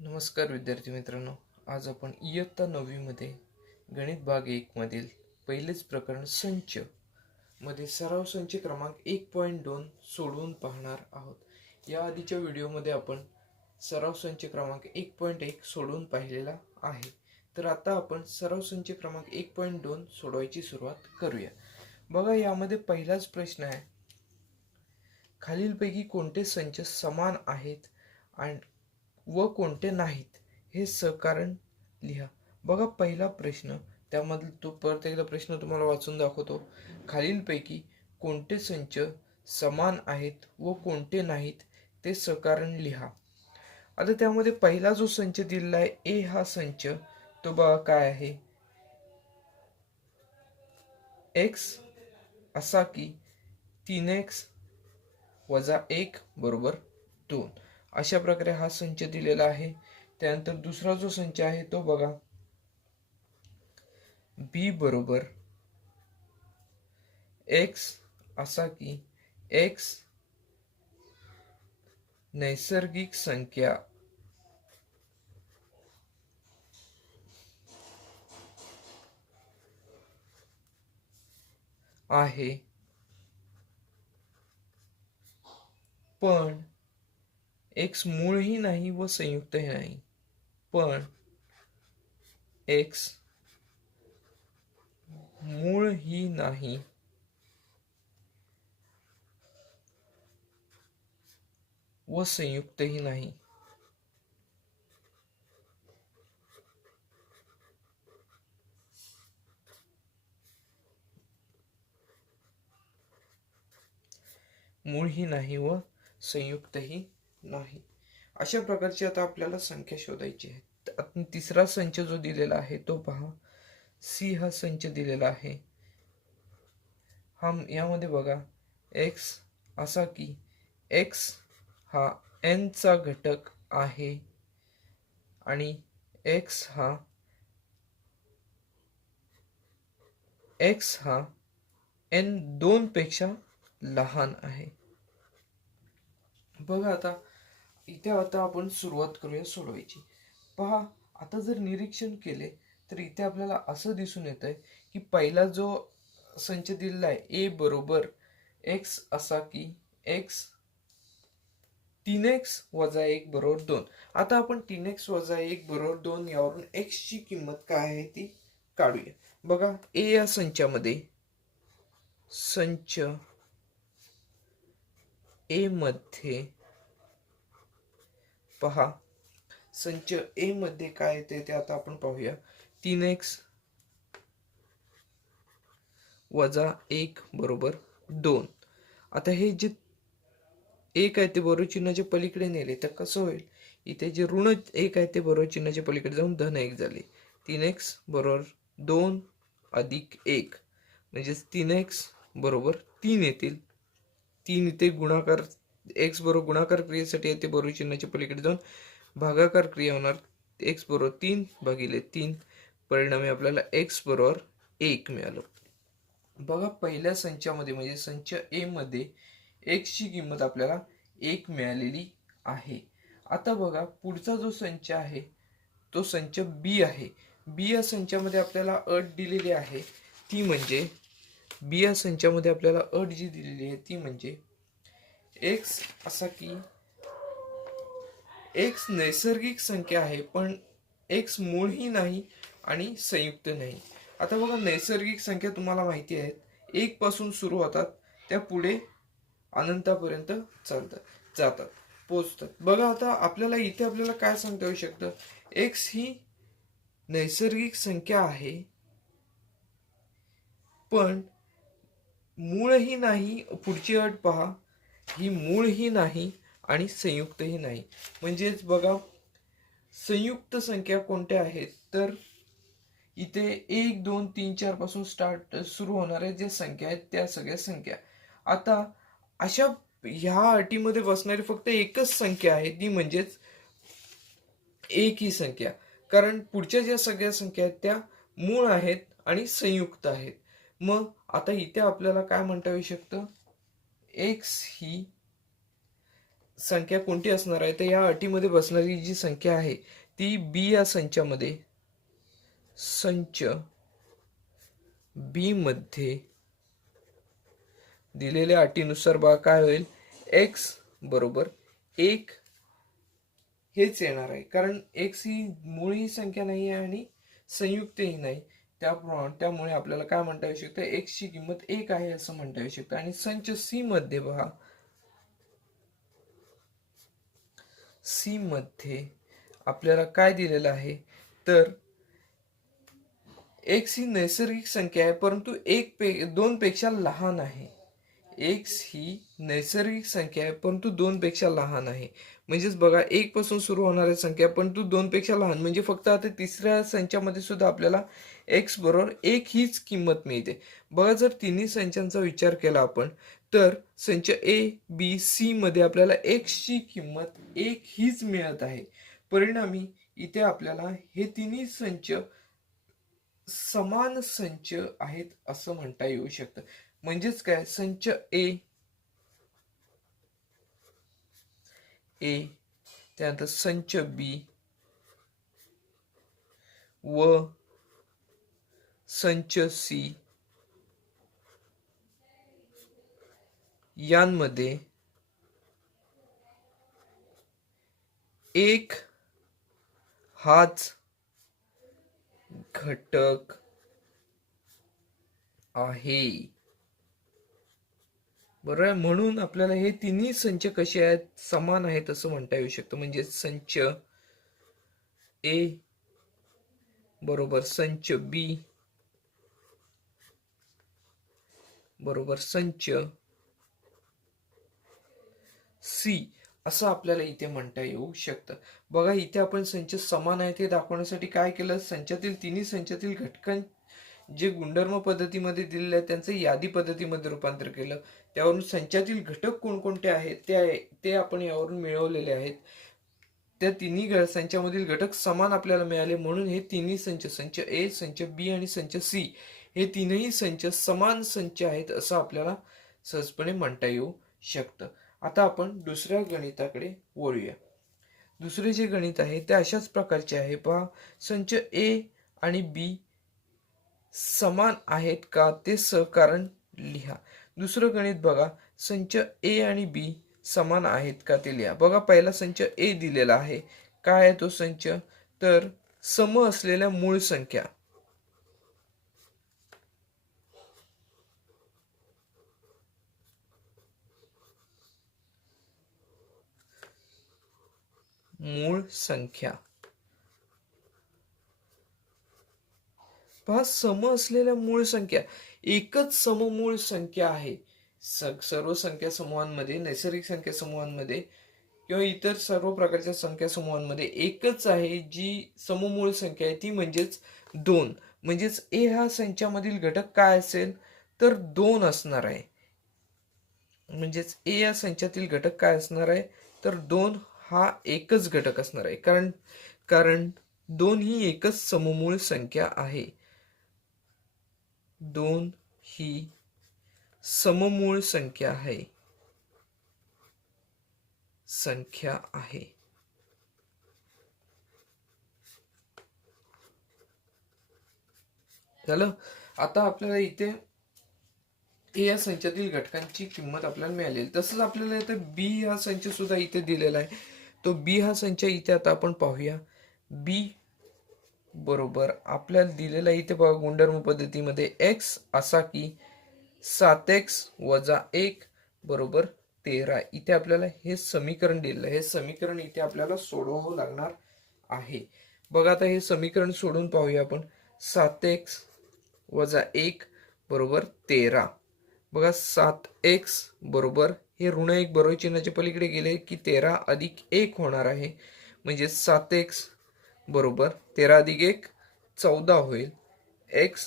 नमस्कार विद्यार्थी मित्रांनो. आज आपण इयत्ता 9वी मध्ये गणित भाग 1 मधील पहिलेच प्रकरण संच मध्ये सराव संच क्रमांक 1.2 सोडवून पाहणार आहोत. या आधीच्या व्हिडिओमध्ये आपण सराव संच क्रमांक 1.1 सोडवून पाहिलेला आहे. तर आता आपण सराव संच क्रमांक 1.2 सोडवायची सुरुवात करूया. बघा, यामध्ये पहिलाच प्रश्न आहे, खालीलपैकी कोणते संच समान आहेत आणि व कोणते नाहीत हे सहकारण लिहा. बघा, पहिला प्रश्न, त्यामधील तो परत एकदा प्रश्न तुम्हाला वाचून दाखवतो. खालीलपैकी कोणते संच समान आहेत व कोणते नाहीत ते सहकारण लिहा. आता त्यामध्ये पहिला जो संच दिलेला आहे ए हा संच, तो बघा काय आहे, एक्स असा की 3x वजा 1 बरोबर 2 अशा प्रकारे हा संच दिलेला आहे. त्यानंतर दुसरा जो संच आहे तो बघा, बी बरोबर एक्स असा की एक्स नैसर्गिक संख्या आहे पण एक्स मूळही नाही व संयुक्तही नाही. पण एक्स मूळही नाही व संयुक्तही नाही. मूळही नाही व संयुक्तही नाही. अशा प्रकारची आता आपल्याला संख्या शोधायची आहे. तिसरा संच जो दिलेला आहे तो पहा, सी हा संच दिलेला आहे. यामध्ये बघा, एक्स असा की एक्स हा एन चा घटक आहे आणि एक्स हा एन 2 पेक्षा लहान आहे. बघा, आता आपण सुरुवात करूया सोडवायची. पहा, आता जर निरीक्षण केले तर इथे आपल्याला असं दिसून येत आहे की पहिला जो संच दिलेला आहे ए बरोबर एक्स असा की एक्स 3x वजा 1 बरोबर 2. आता आपण 3x वजा 1 बरोबर 2 यावरून x ची किंमत काय आहे ती काढूया. बघा, ए या संचामध्ये संच ए मध्ये पहा, संच ए मध्ये काय येते ते आता आपण पाहूया. 3x वजा 1 बरोबर 2. आता हे जे एक आहे ते बरोबर चिन्हाच्या पलीकडे नेले तर कसं होईल, इथे जे ऋण 1 आहे ते बरोबर चिन्हाच्या पलीकडे जाऊन धन 1 झाले. 3x बरोबर 2 अधिक 1 म्हणजे 3x बरोबर 3 येतील. 3 इथे गुणाकार, x बरोबर गुणाकार क्रियेसाठी येते बरोबर चिन्हाच्या पलीकडे जाऊन भागाकार क्रिया होणार. x बरोबर 3 भागिले 3, परिणामी आपल्याला x बरोबर 1 मिळालं. बघा, पहिल्या संचामध्ये म्हणजे संच ए मध्ये x ची किंमत आपल्याला 1 मिळालेली आहे. आता बघा, पुढचा जो संच आहे तो संच बी आहे. बी या संचामध्ये आपल्याला अट दिलेली आहे ती म्हणजे, बी या संचामध्ये आपल्याला अट जी दिलेली आहे ती म्हणजे एक्स असा की एक्स नैसर्गिक संख्या आहे पण एक्स मूळही नाही आणि संयुक्त नाही. आता बघा, नैसर्गिक संख्या तुम्हाला माहिती आहेत, 1 पासून सुरू होतात त्या पुढे अनंतापर्यंत जातात पोचतात. बघा, आता आपल्याला इथे आपल्याला काय सांगता येऊ शकतं, एक्स ही नैसर्गिक संख्या आहे पण मूळही नाही. पुढची अट पहा, ही मूळही नाही आणि संयुक्तही नाही. म्हणजेच बघा, संयुक्त संख्या कोणत्या आहेत तर इथे 1 2 3 4 पासून सुरू होणाऱ्या ज्या संख्या आहेत त्या सगळ्या संख्या. आता अशा ह्या अटीमध्ये बसणारी फक्त एकच संख्या आहे ती म्हणजेच एक ही संख्या, कारण पुढच्या ज्या सगळ्या संख्या आहेत त्या मूळ आहेत आणि संयुक्त आहेत. मग आता इथे आपल्याला काय म्हणता येऊ शकतं, एक्स ही संख्या कोणती असणार आहे, तर या अटीमध्ये बसणारी जी संख्या आहे ती बी या संचामध्ये संच बी मध्ये दिलेल्या अटीनुसार बघा काय होईल, एक्स बरोबर एक हेच येणार आहे, कारण एक्स ही मूळही संख्या नाही आहे आणि संयुक्तही नाही. त्यामुळे आपल्याला काय म्हणता येऊ शकतं, एक्स ची किंमत एक आहे असं म्हणता येऊ शकतं. आणि संच सी मध्ये बघा, सी मध्ये आपल्याला काय दिलेलं आहे, तर एक्स ही नैसर्गिक संख्या आहे परंतु दोन पेक्षा लहान आहे. एक्स ही नैसर्गिक संख्या आहे परंतु दोन पेक्षा लहान आहे. म्हणजेच बघा, एक पासून सुरू होणाऱ्या संख्या परंतु दोन पेक्षा लहान, म्हणजे फक्त आता तिसऱ्या संचामध्ये सुद्धा आपल्याला एक्स बरोबर एक हीच किंमत मिळते. बघा, जर तिन्ही संचांचा विचार केला आपण, तर संच ए बी सी मध्ये आपल्याला एक्स ची किंमत एक हीच मिळत आहे. परिणामी इथे आपल्याला हे तिन्ही संच समान संच आहेत असं म्हणता येऊ शकतं. म्हणजेच काय, संच ए त्यानंतर संच बी व संच सी यांमध्ये एक हाच घटक आहे. बरोबर, म्हणून आपल्याला हे तिन्ही संच कसे आहेत, समान आहेत असं म्हणता येऊ शकतं. म्हणजे संच ए बरोबर संच बी बरोबर संच सी असं आपल्याला इथे म्हणता येऊ शकतं. बघा, इथे आपण संच समान आहेत हे दाखवण्यासाठी काय केलं, संचातील तिन्ही संचातील घटकां जे गुणधर्म पद्धतीमध्ये दिलेले आहेत त्यांचं यादी पद्धतीमध्ये रूपांतर केलं. त्यावरून संचातील घटक कोणकोणते आहेत ते आपण यावरून मिळवलेले आहेत. त्या तिन्ही संचामधील घटक समान आपल्याला मिळाले, म्हणून हे तिन्ही संच, संच ए, संच बी आणि संच सी, हे तीनही संच समान संच आहेत असं आपल्याला सहजपणे म्हणता येऊ शकतं. आता आपण दुसऱ्या गणिताकडे वळूया. दुसरे जे गणित आहे ते अशाच प्रकारचे आहे. पहा, संच ए आणि बी समान आहेत का ते सहकारण लिहा. दुसरं गणित बघा, संच ए आणि बी समान आहेत का ते लिहा. बघा, पहिला संच ए दिलेला आहे. काय आहे तो संच, तर सम असलेल्या मूळ संख्या. मूळ संख्या पहा, सम असलेल्या मूळ संख्या, एकच सममूळ संख्या आहे. सर्व संख्या समूहांमध्ये, नैसर्गिक संख्या समूहांमध्ये किंवा इतर सर्व प्रकारच्या संख्या समूहांमध्ये एकच आहे जी सममूळ संख्या आहे, ती म्हणजेच 2. म्हणजेच ए हा संचामधील घटक काय असेल, तर 2 असणार आहे. म्हणजेच ए या संचातील घटक काय असणार आहे, तर 2 हा एकच घटक असणार आहे. कारण कारण 2 ही एकच सममूळ संख्या आहे. 2 ही सममूळ संख्या आहे. झालं. आता आपल्याला इथे ए या संचातील घटकांची किंमत आपल्याला मिळाली. तसंच आपल्याला इथे बी हा संच सुद्धा इथे दिलेला आहे. तो बी हा संच इथे आता आपण पाहूया. बी बरोबर आपल्याला दिलेला इथे बघा, गुणधर्म पद्धतीमध्ये एक्स असा की 7x - 1 बरोबर 13. इथे आपल्याला हे समीकरण दिलेलं आहे. हे समीकरण इथे आपल्याला सोडवावं लागणार आहे. बघा, आता हे समीकरण सोडून पाहूया आपण. 7x - 1 बरोबर 13. बघा, 7x बरोबर हे ऋण 1 बरोबर चिन्हाच्या पलीकडे गेले की 13 अधिक 1 होणार आहे. म्हणजे 7x बरोबर 13 अधिक 1 14 होईल. x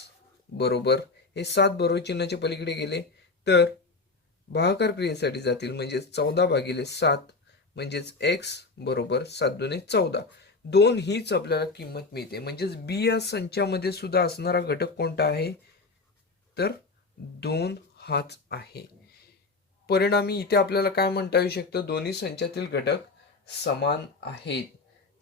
बरोबर हे 7 बरोबर चिन्हाच्या पलीकडे गेले तर भागाकार क्रियेसाठी जातील. म्हणजे 14/7 म्हणजेच x बरोबर 7 दुने 14. 2 हीच आपल्याला किंमत मिळते. म्हणजेच बी या संचामध्ये सुद्धा असणारा घटक कोणता आहे, तर 2 हाच आहे. परिणामी इथे आपल्याला काय म्हणता येऊ शकतं, दोन्ही संचातील घटक समान आहेत.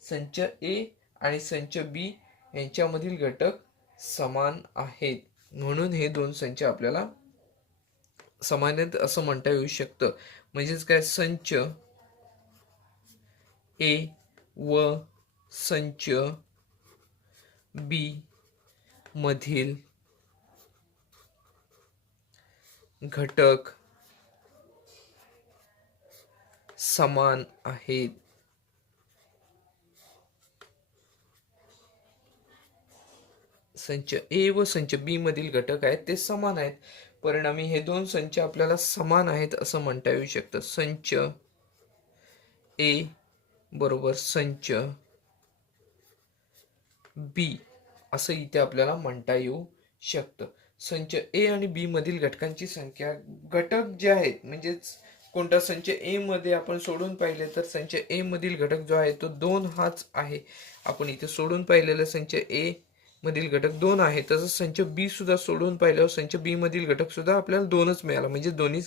संच ए आणि संच बी यांच्यामधील घटक समान आहेत, म्हणून हे दोन संच आपल्याला समान आहेत असं म्हणता येऊ शकतं. म्हणजेच काय, संच ए व संच बी मधील घटक समान आहेत. संच ए व संच बी मधील घटक आहेत ते समान आहेत, परिणामी हे दोन संच आपल्याला समान आहेत असं म्हणता येऊ शकतं. संच ए बरोबर संच बी असं इथे आपल्याला म्हणता येऊ शकतं. संच ए आणि बी मधील घटकांची संख्या, घटक जे आहेत म्हणजेच कोणता संच ए मध्ये आपण सोडून पाहिले तर संच ए मधील घटक जो आहे तो 2 हाच आहे. आपण इथे सोडून पाहिलेलं संच ए मधील घटक 2 आहे, तसंच संच बी सुद्धा सोडून पाहिल्यावर संच बी मधील घटक सुद्धा आपल्याला 2च मिळाला, म्हणजे दोन्ही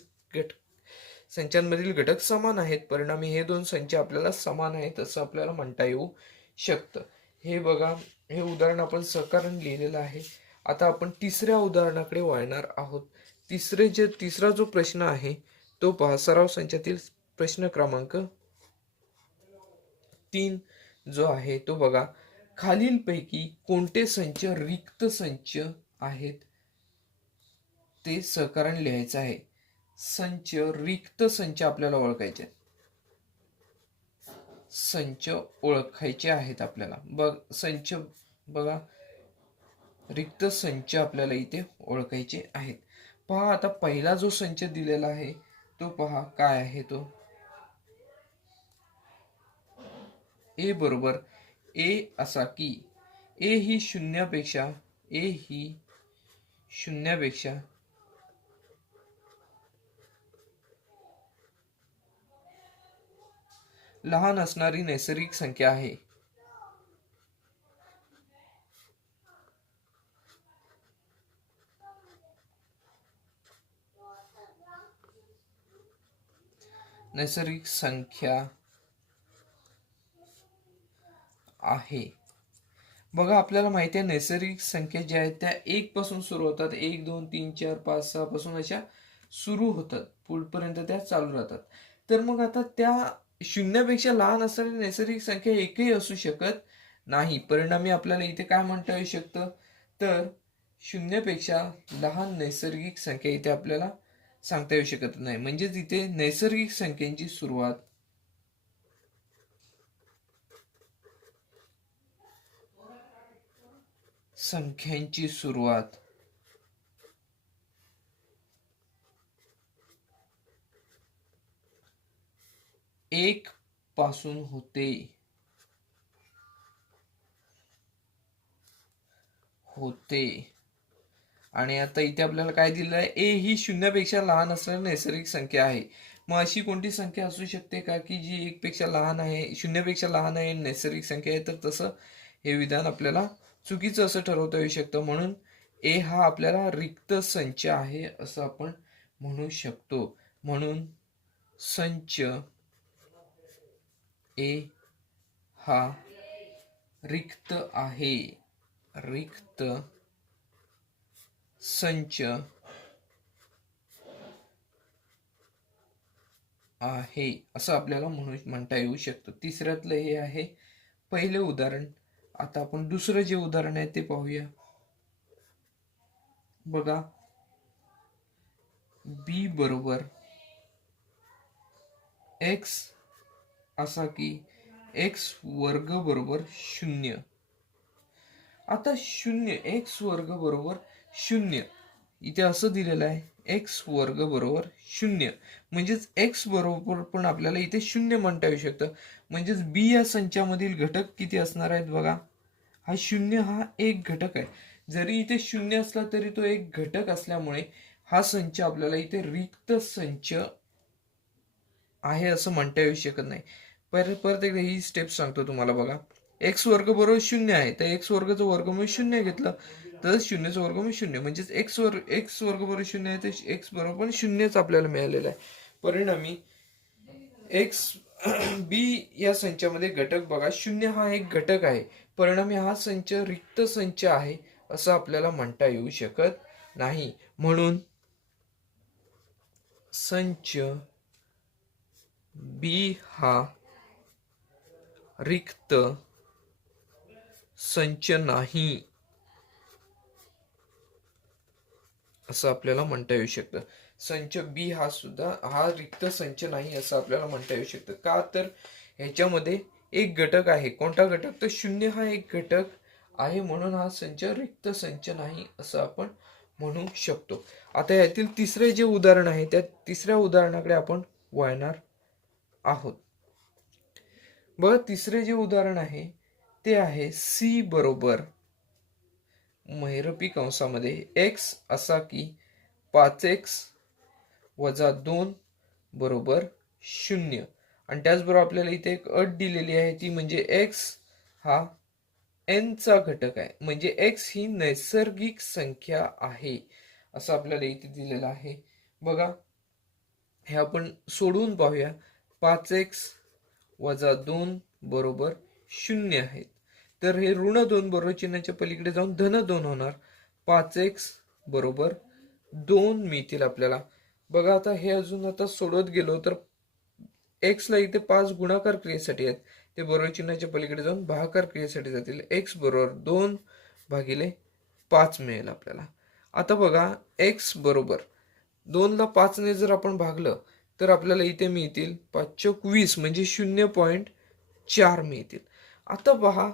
संचांमधील घटक समान आहेत, परिणामी हे दोन संच आपल्याला समान आहेत असं आपल्याला म्हणता येऊ शकतं. हे बघा, हे उदाहरण आपण सहकारण लिहिलेलं आहे. आता आपण तिसऱ्या उदाहरणाकडे वळणार आहोत. तिसरा जो प्रश्न आहे तो पहा, सराव संचातील प्रश्न क्रमांक 3 जो आहे तो बघा. खालीलपैकी कोणते संच रिक्त संच आहेत ते सहकारण लिहायचं आहे. संच रिक्त संच आपल्याला ओळखायचे, संच ओळखायचे आहेत आपल्याला. संच बघा, रिक्त संच आपल्याला इथे ओळखायचे आहेत. पहा, आता पहिला जो संच दिलेला आहे तो पहा काय आहे तो. ए बरोबर ए असा की ए ही शून्यापेक्षा लहान असणारी नैसर्गिक संख्या आहे. नैसर्गिक संख्या आहे. बघा, आपल्याला माहिती आहे नैसर्गिक संख्या ज्या आहेत त्या 1 पासून सुरू होतात. 1 2 3 4 5 6 पासून अशा सुरू होतात, पुढपर्यंत त्या चालू राहतात. तर मग आता त्या शून्यापेक्षा लहान असणारी नैसर्गिक संख्या एकही असू शकत नाही, परिणामी आपल्याला इथे काय म्हणता येऊ शकतं, तर शून्यापेक्षा लहान नैसर्गिक संख्या इथे आपल्याला सांगता येऊ शकत नाही. म्हणजेच इथे नैसर्गिक संख्यांची सुरुवात एक पासून होते. आणि आता इथे आपल्याला काय दिलं आहे, ए ही शून्यापेक्षा लहान असणारी नैसर्गिक संख्या आहे. मग अशी कोणती संख्या असू शकते का की जी 1 पेक्षा लहान आहे, शून्यापेक्षा लहान आहे, नैसर्गिक संख्या आहे? तर तसं हे विधान आपल्याला चुकीचं असं ठरवता येऊ शकतं. म्हणून ए हा आपल्याला रिक्त संच आहे असं आपण म्हणू शकतो. म्हणून संच ए हा रिक्त आहे, रिक्त संच आहे असं आपल्याला म्हणता येऊ शकतं. तिसऱ्यातलं हे आहे पहिले उदाहरण. आता आपण दुसरं जे उदाहरण आहे ते पाहूया. बघा, बी बरोबर एक्स असा की एक्स वर्ग बरोबर 0. आता 0 एक्स वर्ग बरोबर 0 इथे असं दिलेलं आहे, एक्स वर्ग बरोबर 0. म्हणजेच एक्स बरोबर पण आपल्याला इथे 0 म्हणता येऊ शकतं. म्हणजेच बी या संचामधील घटक किती असणार आहेत बघा. हा 0 हा एक घटक आहे. जरी इथे 0 असला तरी तो एक घटक असल्यामुळे हा संच आपल्याला इथे रिक्त संच आहे असं म्हणता येऊ शकत नाही. परत एकदा ही स्टेप सांगतो तुम्हाला. बघा, एक्स वर्ग बरोबर 0 आहे, तर एक्स वर्गचं वर्गमूळ 0 घेतलं तर 0चं वर्गमूळ 0. म्हणजेच एक्स वर्ग बरोबर 0 आहे तर एक्स बरोबर पण 0च आपल्याला मिळालेलं आहे. परिणामी एक्स बी या संचामध्ये घटक बघा 0 हा एक घटक आहे. परिणामी हा संच रिक्त संच आहे असं आपल्याला म्हणता येऊ शकत नाही. म्हणून संच बी हा रिक्त संच नाही असं आपल्याला म्हणता येऊ शकतं. संच बी हा रिक्त संच नाही असं आपल्याला म्हणता येऊ शकतं. का तर ह्याच्यामध्ये एक घटक आहे. कोणता घटक? तर 0 हा एक घटक आहे, म्हणून हा संच रिक्त संच नाही असं आपण म्हणू शकतो. आता यातील तिसरे जे उदाहरण आहे त्या तिसऱ्या उदाहरणाकडे आपण वळणार आहोत. बघा, तिसरे जे उदाहरण आहे ते आहे सी बरोबर महिरपी कंसामध्ये x असा की 5x वजा 2 बरोबर 0. आणि त्याचबरोबर आपल्याला इथे एक अट दिलेली आहे, ती म्हणजे x हा n चा घटक आहे, म्हणजे x ही नैसर्गिक संख्या आहे असं आपल्याला इथे दिलेलं आहे. बघा, हे आपण सोडवून पाहूया. 5x वजा 2 बरोबर 0 आहेत. तर हे ऋण 2 बरोबर चिन्हाच्या पलीकडे जाऊन धन 2 होणार. 5x बरोबर 2 मिळतील आपल्याला. बघा, आता हे अजून आता सोडवत गेलो तर x ला इथे 5 गुणाकार क्रियेसाठी आहेत, ते बरोबर चिन्हाच्या पलीकडे जाऊन भागाकार क्रियेसाठी जातील. x बरोबर 2 भागिले 5 मिळेल आपल्याला. आता बघा, x बरोबर 2 ला 5 ने जर आपण भागलं तर आपल्याला इथे मिळतील 5 20 म्हणजे 0.4 मिळतील. आता पहा,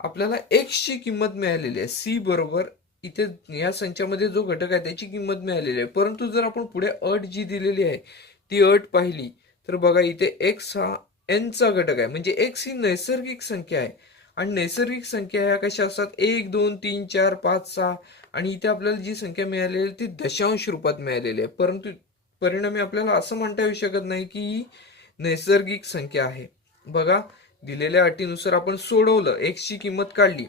आपल्याला x ची किंमत मिळालेली आहे. c बरोबर इथे या संचामध्ये जो घटक आहे त्याची किंमत मिळालेली आहे. परंतु जर आपण पुढे अट जी दिलेली आहे ती अट पाहिली तर बघा, इथे x हा n चा घटक आहे, म्हणजे x ही नैसर्गिक संख्या आहे. आणि नैसर्गिक संख्या ह्या कशा असतात? 1 2 3 4 5 6. आणि इथे आपल्याला जी संख्या मिळालेली आहे ती दशांश रूपात मिळालेली आहे. परंतु परिणामी आपल्याला असं म्हणता येऊ शकत नाही की ही नैसर्गिक संख्या आहे. बघा, दिलेल्या अटीनुसार आपण सोडवलं, x ची किंमत काढली,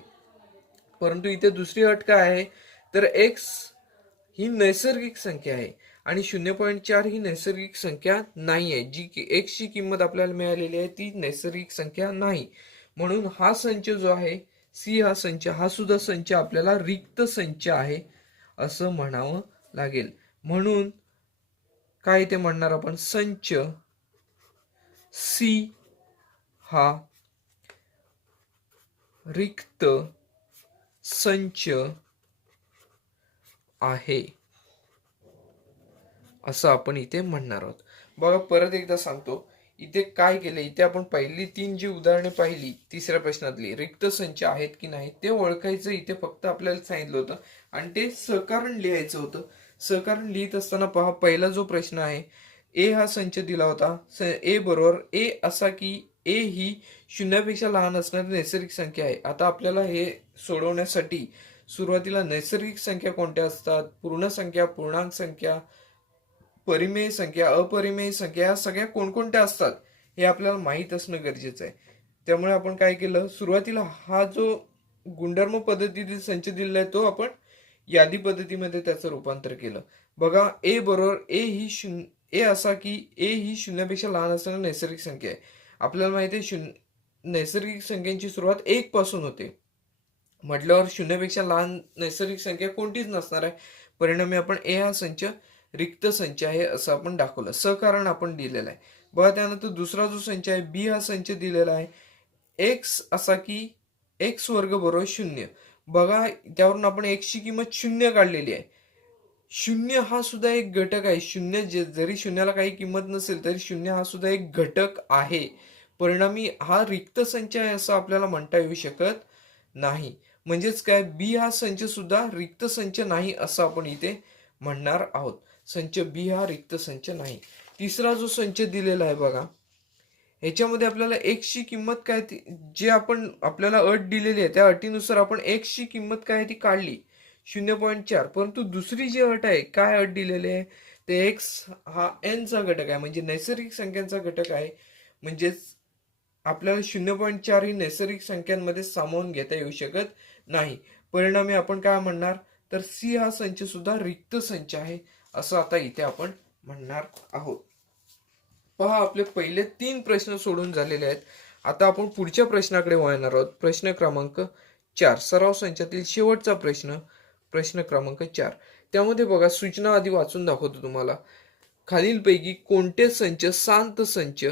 परंतु इथे दुसरी अट काय आहे? तर x ही नैसर्गिक संख्या आहे आणि 0.4 ही नैसर्गिक संख्या नाही आहे. जी x ची किंमत आपल्याला मिळालेली आहे ती नैसर्गिक संख्या नाही. म्हणून हा संच जो आहे सी हा संच, हा सुद्धा संच आपल्याला रिक्त संच आहे असं म्हणावं लागेल. म्हणून काय ते म्हणणार आपण? संच सी हा रिक्त संच आहे असं आपण इथे म्हणणार आहोत. बघा, परत एकदा सांगतो, इथे काय केलं, इथे आपण पहिली 3 जी उदाहरणे पाहिली तिसऱ्या प्रश्नातली, रिक्त संच आहेत की नाही ते ओळखायचं इथे फक्त आपल्याला सांगितलं होतं आणि ते सहकारण लिहायचं होतं. सहकारण लिहित असताना पहा, पहिला जो प्रश्न आहे, ए हा संच दिला होता. ए बरोबर ए असा की ए ही 0 पेक्षा लहान असणारी नैसर्गिक संख्या आहे. आता आपल्याला हे सोडवण्यासाठी सुरुवातीला नैसर्गिक संख्या कोणत्या असतात, पूर्ण संख्या, पूर्णांक संख्या, परिमेय संख्या, अपरिमेय संख्या, या सगळ्या कोणकोणत्या असतात हे आपल्याला माहीत असणं गरजेचं आहे. त्यामुळे आपण काय केलं, सुरुवातीला हा जो गुणधर्म पद्धतीतील संच दिलेला आहे तो आपण यादी पद्धतीमध्ये त्याचं रूपांतर केलं. बघा, ए बरोबर ए असा की ए ही 0 पेक्षा लहान असणारी नैसर्गिक संख्या आहे. आपल्याला माहिती आहे नैसर्गिक संख्यांची सुरुवात 1 पासून होते, म्हटल्यावर 0 पेक्षा लहान नैसर्गिक संख्या कोणतीच नसणार आहे. परिणामी आपण ए हा संच रिक्त संच आहे असं आपण दाखवलं. सहकारण आपण दिलेलं आहे. बघा, त्यानंतर दुसरा जो संच आहे बी हा संच दिलेला आहे. एक्स असा की एक्स वर्ग बरोबर 0. बघा, त्यावरून आपण एक्स ची किंमत 0 काढलेली आहे. 0 हा सुद्धा एक घटक आहे. 0 जरी 0ला काही किंमत नसेल तरी 0 हा सुद्धा एक घटक आहे. परिणामी हा रिक्त संच आहे असं आपल्याला म्हणता येऊ शकत नाही. म्हणजेच काय, बी हा संच सुद्धा रिक्त संच नाही असं आपण इथे म्हणणार आहोत. संच बी हा रिक्त संच नाही. तिसरा जो संच दिलेला आहे बघा, ह्याच्यामध्ये आपल्याला एक्स ची किंमत काय, जे आपण आपल्याला अट दिलेली आहे त्या अटीनुसार आपण एक्स ची किंमत काय ती काढली 0.4. परंतु दुसरी जी अट आहे, काय अट दिलेली आहे, ते एक्स हा एन चा घटक आहे, म्हणजे नैसर्गिक संख्यांचा घटक आहे. म्हणजेच आपल्याला 0.4 ही नैसर्गिक संख्यांमध्ये सामावून घेता येऊ शकत नाही. परिणामी आपण काय म्हणणार, तर सी हा संच सुद्धा रिक्त संच आहे असं आता इथे आपण म्हणणार आहोत. पहा आपले पहिले 3 प्रश्न सोडून झालेले आहेत. आता आपण पुढच्या प्रश्नाकडे वळणार आहोत. प्रश्न क्रमांक 4, सराव संचातील शेवटचा प्रश्न, प्रश्न क्रमांक 4. त्यामध्ये बघा, सूचना आधी वाचून दाखवतो तुम्हाला. खालीलपैकी कोणते संच शांत संच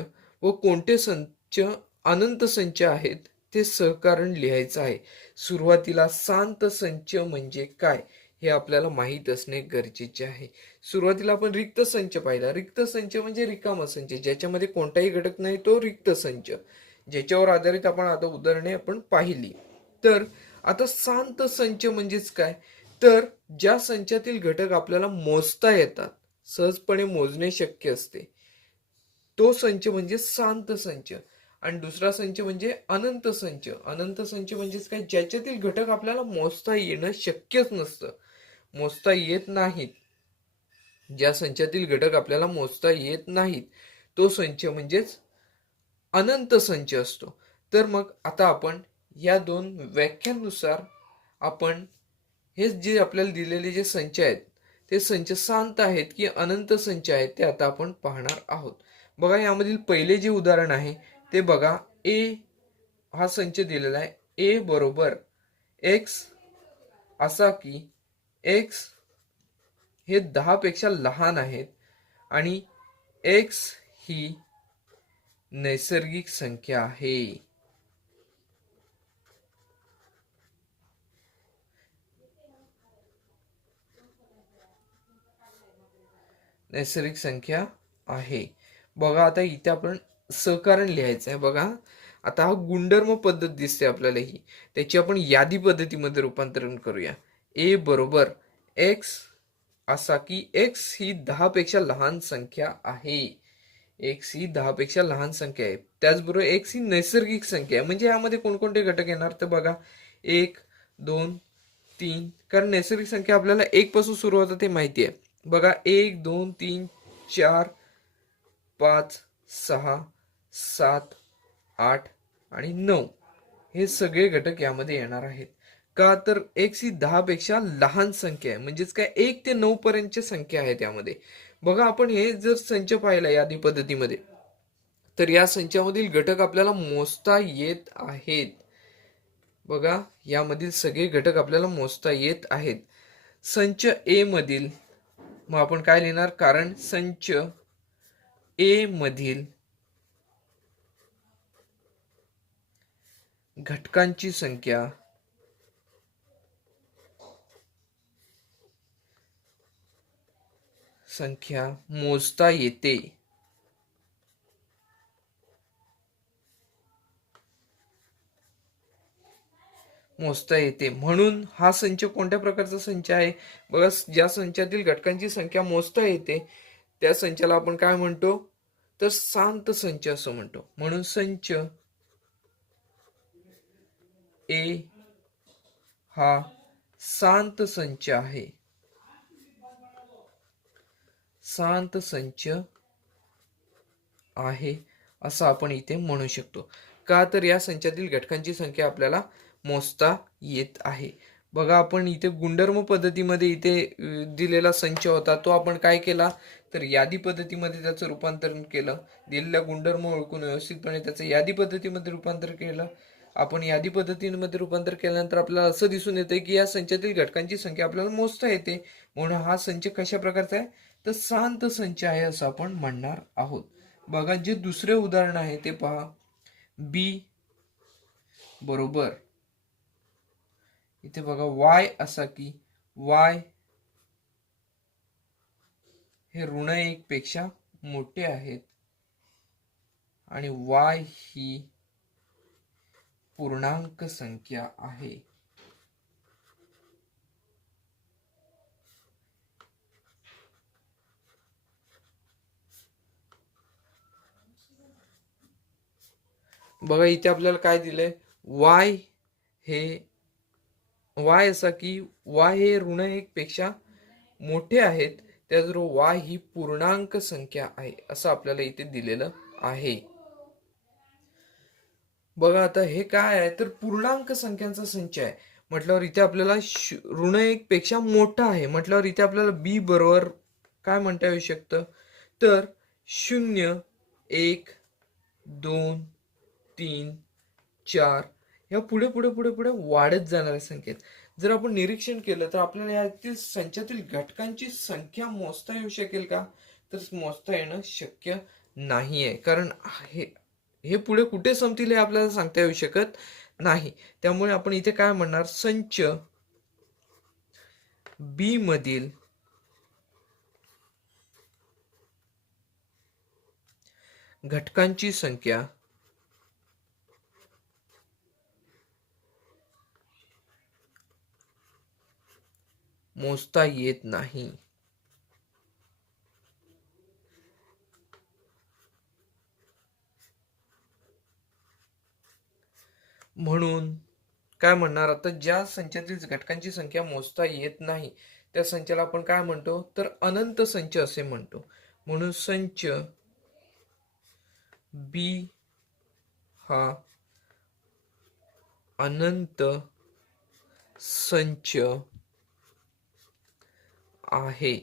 व कोणते संच अनंत संच आहेत ते सहकारण लिहायचं आहे. सुरुवातीला शांत संच म्हणजे काय हे आपल्याला माहीत असणे गरजेचे आहे. सुरुवातीला आपण रिक्त संच पाहिला. रिक्त संच म्हणजे रिकामा संच, ज्याच्यामध्ये कोणताही घटक नाही, तो रिक्त संच. ज्याच्यावर आधारित आपण आता उदाहरणे आपण पाहिली. तर आता शांत संच म्हणजेच काय, तर ज्या संचातील घटक आपल्याला मोजता येतात, सहजपणे मोजणे शक्य असते, तो संच म्हणजे शांत संच. आणि दुसरा संच म्हणजे अनंत संच. अनंत संच म्हणजेच काय, ज्याच्यातील घटक आपल्याला मोजता येणं शक्यच नसतं, मोजता येत नाहीत. ज्या संचातील घटक आपल्याला मोजता येत नाहीत, तो संच म्हणजेच अनंत संच असतो. तर मग आता आपण या दोन व्याख्यांनुसार आपण हे जे आपल्याला दिलेले जे संच आहेत, ते संच शांत आहेत की अनंत संच आहेत, ते आता आपण पाहणार आहोत. बघा, यामधील पहिले जे उदाहरण आहे ते बघा. ए हा संच दिलेला आहे. ए बरोबर एक्स असा की एक्स हे 10 पेक्षा लहान आहेत आणि एक्स ही नैसर्गिक संख्या आहे. नैसर्गिक संख्या आहे. बघा, आता इथे आपण सहकारण लिहायचं आहे. बघा, आता हा गुणधर्म पद्धत दिसते आपल्याला ही, त्याची आपण यादी पद्धतीमध्ये रूपांतरण करूया. ए बरोबर एक्स असा की एक्स ही 10 पेक्षा लहान संख्या आहे. एक्स ही 10 पेक्षा लहान संख्या आहे. त्याचबरोबर एक्स ही नैसर्गिक संख्या आहे. म्हणजे यामध्ये कोणकोणते घटक येणार, तर बघा 1, 2, 3. कारण नैसर्गिक संख्या आपल्याला 1 पासून सुरू होतं ते माहिती आहे. बघा, 1, 2, 3, 4, 5, 6, 7, 8 आणि 9 हे सगळे घटक यामध्ये येणार आहेत. का, तर एक्स ही 10 पेक्षा लहान संख्या आहे. म्हणजेच काय, 1 ते 9 पर्यंतची संख्या आहे त्यामध्ये. बघा, आपण हे जर संच पाहिला यादी पद्धतीमध्ये, तर या संचामधील घटक आपल्याला मोजता येत आहेत. बघा, यामधील सगळे घटक आपल्याला मोजता येत आहेत. संच ए मधील, मग आपण काय लिहिणार, कारण संच ए मधील घटकांची संख्या मोजता येते. म्हणून हा संच कोणत्या प्रकारचा संच आहे, बघा. ज्या संचातील घटकांची संख्या मोजता येते त्या संचाला आपण काय म्हणतो, तर शांत संच असं म्हणतो. म्हणून संच ए हा शांत संच आहे. शांत संच आहे असं आपण इथे म्हणू शकतो. का, तर या संचातील घटकांची संख्या आपल्याला मोजता येत आहे. बघा, आपण इथे गुणधर्म पद्धतीमध्ये इथे दिलेला संच होता, तो आपण काय केला, तर यादी पद्धतीमध्ये त्याचं रूपांतरण केलं. दिलेला गुणधर्म ओळखून व्यवस्थितपणे त्याचं यादी पद्धतीमध्ये रूपांतर केलं. आपण यादी पद्धतीमध्ये रूपांतर केल्यानंतर आपल्याला असं दिसून येते की या संचातील घटकांची संख्या आपल्याला मोजता येते. म्हणून हा संच कशा प्रकारचा आहे, तर शांत संच आहे असं आपण म्हणणार आहोत. बघा, जे दुसरे उदाहरण आहे ते पहा. बी बरोबर इथे बघा वाय असा की वाय हे ऋण 1 पेक्षा मोठे आहेत आणि वाय ही पूर्णांक संख्या आहे. बघा, इथे आपल्याला काय दिलंय, वाय असा की वाय हे ऋण 1 पेक्षा मोठे आहेत, त्याचबरोबर वाय ही पूर्णांक संख्या आहे असं आपल्याला इथे दिलेलं आहे. बघा, आता हे काय आहे, तर पूर्णांक संख्यांचा संच आहे म्हटल्यावर इथे आपल्याला ऋण 1 पेक्षा मोठा आहे म्हटल्यावर इथे आपल्याला बी बरोबर काय म्हणता येऊ शकतं, तर 0, 1 2 3 4 ह्या पुढे पुढे पुढे पुढे वाढत जाणाऱ्या संख्येत. जर आपण निरीक्षण केलं तर आपल्याला यातील संचातील घटकांची संख्या मोजता येऊ शकेल का? तर मोजता येणं शक्य नाही आहे, कारण हे हे पुढे कुठे संपतील हे आपल्याला सांगता येऊ शकत नाही. त्यामुळे आपण इथे काय म्हणणार, संच बी मधील घटकांची संख्या मोजता येत नाही. म्हणून काय म्हणणार, आता ज्या संचातील घटकांची संख्या मोजता येत नाही त्या संचाला आपण काय म्हणतो, तर अनंत संच असे म्हणतो. म्हणून संच बी हा अनंत संच आहे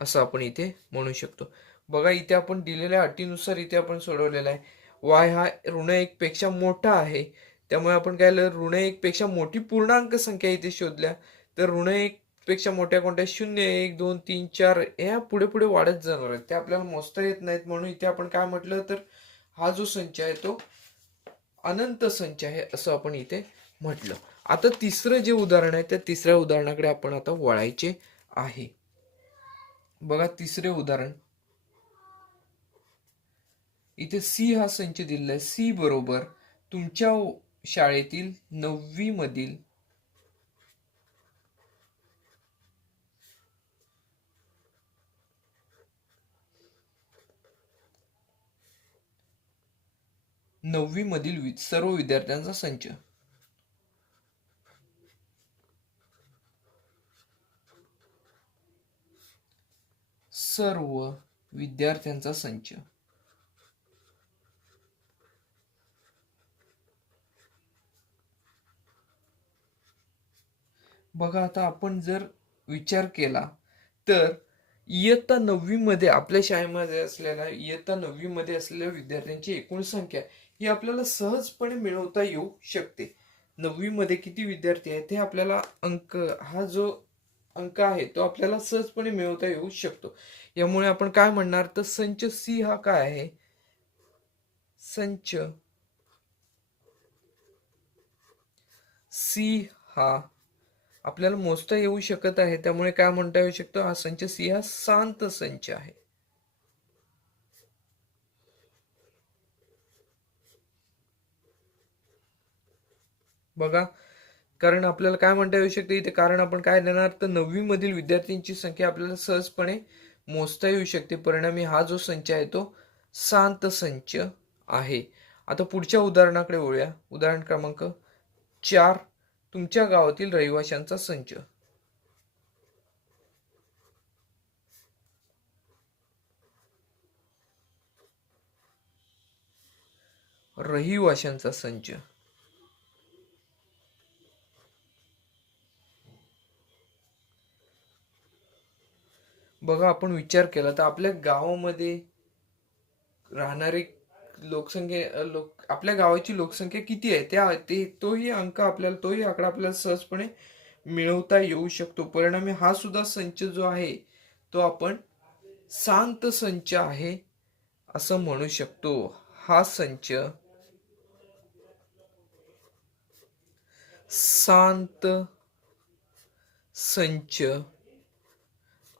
असं आपण इथे म्हणू शकतो. बघा, इथे आपण दिलेल्या अटीनुसार इथे आपण सोडवलेला आहे. y हा ऋण 1 पेक्षा मोठा आहे, त्यामुळे आपण काय केलं, ऋण 1 पेक्षा मोठी पूर्णांक संख्या इथे शोधल्या. तर ऋण 1 पेक्षा मोठ्या कोणत्या, 0 1 2 3 4 ह्या पुढे पुढे वाढत जाणार आहेत, ते आपल्याला मोजता येत नाहीत. म्हणून इथे आपण काय म्हटलं, तर हा जो संच आहे तो अनंत संच आहे असं आपण इथे म्हटलं. आता तिसरं जे उदाहरण आहे त्या तिसऱ्या उदाहरणाकडे आपण आता वळायचे आहे. बघा, तिसरे उदाहरण इथे सी हा संच दिलेला आहे. सी बरोबर तुमच्या शाळेतील 9वी मधील सर्व विद्यार्थ्यांचा संच. सर्व विद्यार्थ्यांचा संच. बघा, आता आपण जर विचार केला तर इयत्ता 9वी मध्ये आपल्या शाळेमध्ये असलेल्या इयत्ता 9वी मध्ये असलेल्या विद्यार्थ्यांची एकूण संख्या ही आपल्याला सहजपणे मिळवता येऊ शकते. 9वी मध्ये किती विद्यार्थी आहेत हे आपल्याला हा जो अंक आहे तो आपल्याला सहजपणे मिळवता येऊ शकतो. यामुळे आपण काय म्हणणार, तर संच सी हा काय आहे, संच सी हा आपल्याला मोजता येऊ शकत आहे. त्यामुळे काय म्हणता येऊ शकतो, हा संच सी हा शांत संच आहे. बघा, कारण आपल्याला काय म्हणता येऊ शकते इथे, कारण आपण काय देणार, तर 9वी मधील विद्यार्थ्यांची संख्या आपल्याला सहजपणे मोजता येऊ शकते. परिणामी हा जो संच आहे तो शांत संच आहे. आता पुढच्या उदाहरणाकडे वळूया. उदाहरण क्रमांक 4, तुमच्या गावातील रहिवाशांचा संच. रहिवाशांचा संच. बघा, आपण विचार केला तर आपल्या गावामध्ये राहणारे आपल्या गावाची लोकसंख्या किती आहे तोही आकडा आपल्याला सहजपणे मिळवता येऊ शकतो. परिणामी हा सुद्धा संच जो आहे तो आपण शांत संच आहे असं म्हणू शकतो. हा संच शांत संच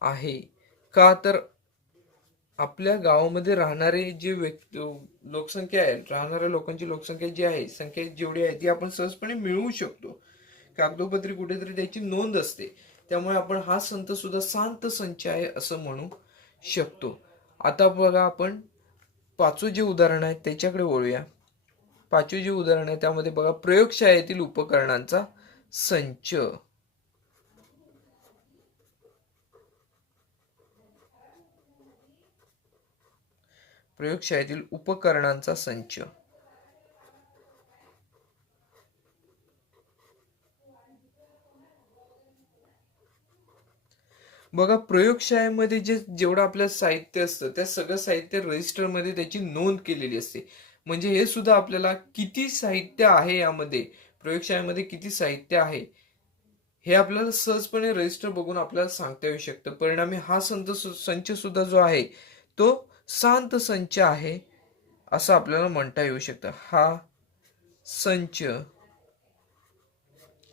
आहे. का, तर आपल्या गावामध्ये राहणारे जे लोकसंख्या आहे, राहणाऱ्या लोकांची लोकसंख्या जी आहे, संख्या जेवढी आहे ती आपण सहजपणे मिळवू शकतो. कागदोपत्री कुठेतरी त्याची नोंद असते. त्यामुळे आपण हा संच सुद्धा शांत संच आहे असं म्हणू शकतो. आता बघा, आपण पाचवं जे उदाहरण आहे त्याच्याकडे वळूया. पाचवे जे उदाहरण आहे त्यामध्ये बघा, प्रयोगशाळेतील उपकरणांचा संच. प्रयोगशाळेतील उपकरणांचा संच. बघा प्रयोगशाळेमध्ये जेवढं आपलं साहित्य असतं त्या सगळं साहित्य रजिस्टरमध्ये त्याची नोंद केलेली असते. म्हणजे हे सुद्धा आपल्याला किती साहित्य आहे यामध्ये, प्रयोगशाळेमध्ये किती साहित्य आहे हे आपल्याला सहजपणे रजिस्टर बघून आपल्याला सांगता येऊ शकतं. परिणामी हा संच सुद्धा जो आहे तो शांत संच आहे असं आपल्याला म्हणता येऊ शकतं. हा संच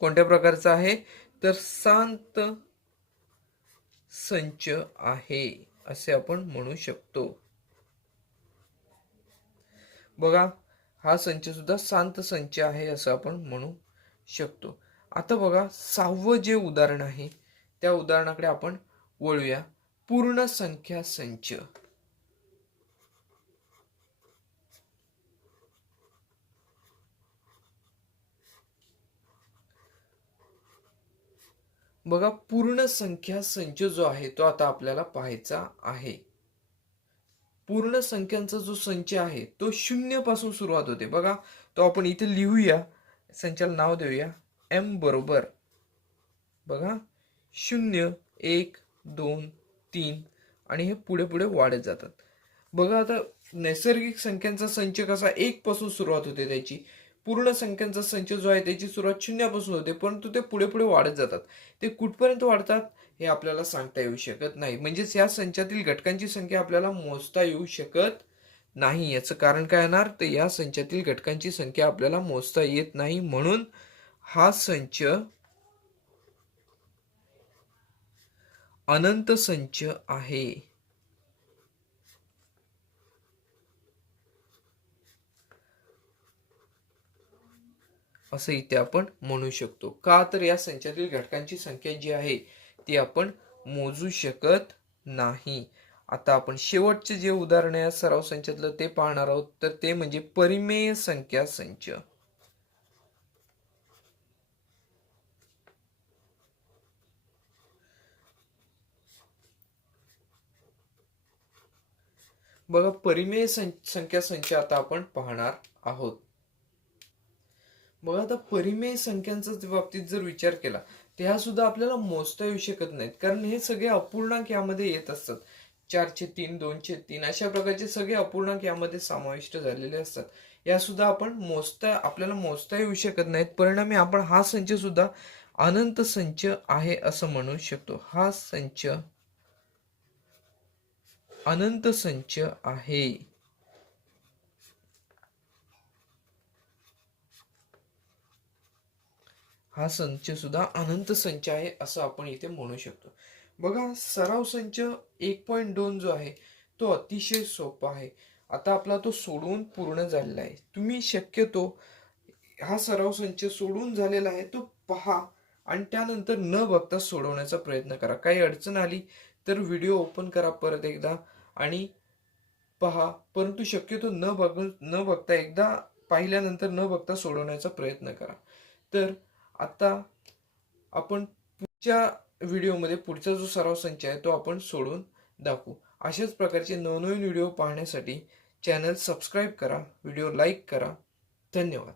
कोणत्या प्रकारचा आहे तर शांत संच आहे असे आपण म्हणू शकतो. बघा हा संच सुद्धा शांत संच आहे असं आपण म्हणू शकतो. आता बघा 6वं जे उदाहरण आहे त्या उदाहरणाकडे आपण वळूया. पूर्ण संख्या संच. बघा पूर्ण संख्या संच जो आहे तो आता आपल्याला पाहायचा आहे. पूर्ण संख्यांचा जो संच आहे तो 0 पासून सुरुवात होते. बघा तो आपण इथे लिहूया, संचाला नाव देऊया m बरोबर. बघा 0 1 2 3 आणि हे पुढे पुढे वाढत जातात. बघा आता नैसर्गिक संख्यांचा संच कसा 1 पासून सुरुवात होते त्याची. पूर्ण संख्यांचा संच जो आहे त्याची सुरुवात 0 पासून होते, परंतु ते पुढे पुढे वाढत जातात. ते कुठपर्यंत वाढतात हे आपल्याला सांगता येऊ शकत नाही. म्हणजेच या संचातील घटकांची संख्या आपल्याला मोजता येऊ शकत नाही. याचं कारण काय येणार तर या संचातील घटकांची संख्या आपल्याला मोजता येत नाही, म्हणून हा संच अनंत संच आहे असं इथे आपण म्हणू शकतो. का तर या संचातील घटकांची संख्या जी आहे ती आपण मोजू शकत नाही. आता आपण शेवटचे जे उदाहरण आहे सराव संचातलं ते पाहणार आहोत, तर ते म्हणजे परिमेय संख्या संच. बघा परिमेय संख्या संच आता आपण पाहणार आहोत. बघा आता परिमेय संख्यांच्या बाबतीत जर विचार केला तर ह्या सुद्धा आपल्याला मोजता येऊ शकत नाहीत, कारण हे सगळे अपूर्णांक यामध्ये येत असतात. 4/3 2/3 अशा प्रकारचे सगळे अपूर्णांक यामध्ये समाविष्ट झालेले असतात. या सुद्धा आपण आपल्याला मोजता येऊ शकत नाहीत. परिणामी आपण हा संच सुद्धा अनंत संच आहे असं म्हणू शकतो. हा संच अनंत संच आहे. हा संच सुद्धा अनंत संच आहे असं आपण इथे म्हणू शकतो. बघा सराव संच 1.2 जो आहे तो अतिशय सोपा आहे. आता आपला तो सोडवून पूर्ण झालेला आहे. तुम्ही शक्यतो हा सराव संच सोडून झालेला आहे तो पहा आणि त्यानंतर न बघता सोडवण्याचा प्रयत्न करा. काही अडचण आली तर व्हिडिओ ओपन करा परत एकदा आणि पहा, परंतु शक्यतो न बघता एकदा पाहिल्यानंतर न बघता सोडवण्याचा प्रयत्न करा. तर आता आपण पुढच्या व्हिडिओमध्ये पुढचा जो सराव संच आहे तो आपण सोडून दाखवू. अशाच प्रकारचे नवनवीन व्हिडिओ पाहण्यासाठी चॅनल सबस्क्राईब करा, व्हिडिओ लाईक करा. धन्यवाद.